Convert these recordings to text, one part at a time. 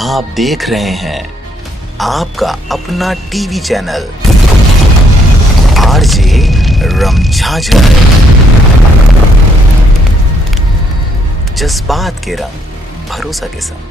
आप देख रहे हैं आपका अपना टीवी चैनल आरजे रमझाझर। जज्बात के रंग, भरोसा के संग।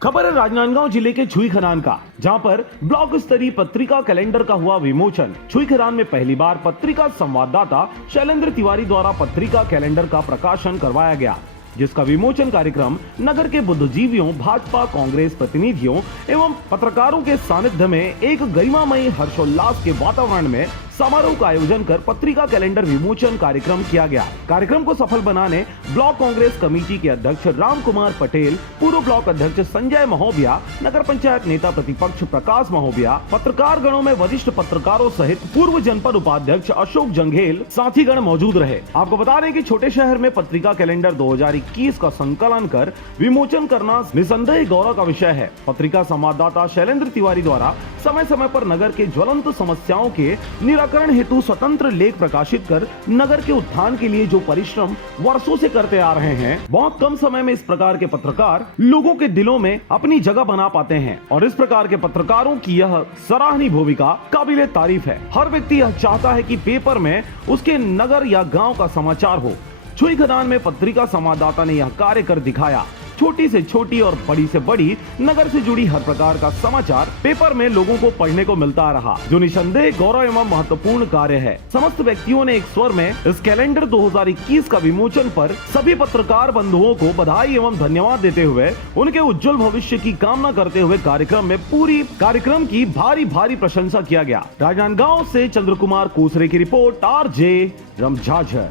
खबर है राजनांदगांव जिले के छुई खदान का, जहां पर ब्लॉक स्तरीय पत्रिका कैलेंडर का हुआ विमोचन। छुई खदान में पहली बार पत्रिका संवाददाता शैलेंद्र तिवारी द्वारा पत्रिका कैलेंडर का प्रकाशन करवाया गया, जिसका विमोचन कार्यक्रम नगर के बुद्धिजीवियों, भाजपा कांग्रेस प्रतिनिधियों एवं पत्रकारों के सानिध्य में एक गरिमामयी हर्षोल्लास के वातावरण में समारोह का आयोजन कर पत्रिका कैलेंडर विमोचन कार्यक्रम किया गया। कार्यक्रम को सफल बनाने ब्लॉक कांग्रेस कमेटी के अध्यक्ष राम कुमार पटेल, पूर्व ब्लॉक अध्यक्ष संजय महोबिया, नगर पंचायत नेता प्रतिपक्ष प्रकाश महोबिया, पत्रकार गणों में वरिष्ठ पत्रकारों सहित पूर्व जनपद उपाध्यक्ष अशोक जंघेल साथी गण मौजूद रहे। आपको बता दें कि छोटे शहर में पत्रिका कैलेंडर 2021 का संकलन कर विमोचन करना निसंदेह गौरव का विषय है। पत्रिका संवाददाता शैलेंद्र तिवारी द्वारा समय समय पर नगर के ज्वलंत समस्याओं के निराकरण हेतु स्वतंत्र लेख प्रकाशित कर नगर के उत्थान के लिए जो परिश्रम वर्षों से करते आ रहे हैं, बहुत कम समय में इस प्रकार के पत्रकार लोगों के दिलों में अपनी जगह बना पाते हैं और इस प्रकार के पत्रकारों की यह सराहनीय भूमिका काबिले तारीफ है। हर व्यक्ति यह चाहता है कि पेपर में उसके नगर या गाँव का समाचार हो। छुई खदान में पत्रिका संवाददाता ने यह कार्य कर दिखाया। छोटी से छोटी और बड़ी से बड़ी नगर से जुड़ी हर प्रकार का समाचार पेपर में लोगों को पढ़ने को मिलता रहा, जो निसंदेह गौरव एवं महत्वपूर्ण कार्य है। समस्त व्यक्तियों ने एक स्वर में इस कैलेंडर 2021 का विमोचन पर सभी पत्रकार बंधुओं को बधाई एवं धन्यवाद देते हुए उनके उज्जवल भविष्य की कामना करते हुए कार्यक्रम की भारी प्रशंसा किया गया। राजनांदगांव से चंद्र कुमार कोसरे की रिपोर्ट, आरजे रमझाझर।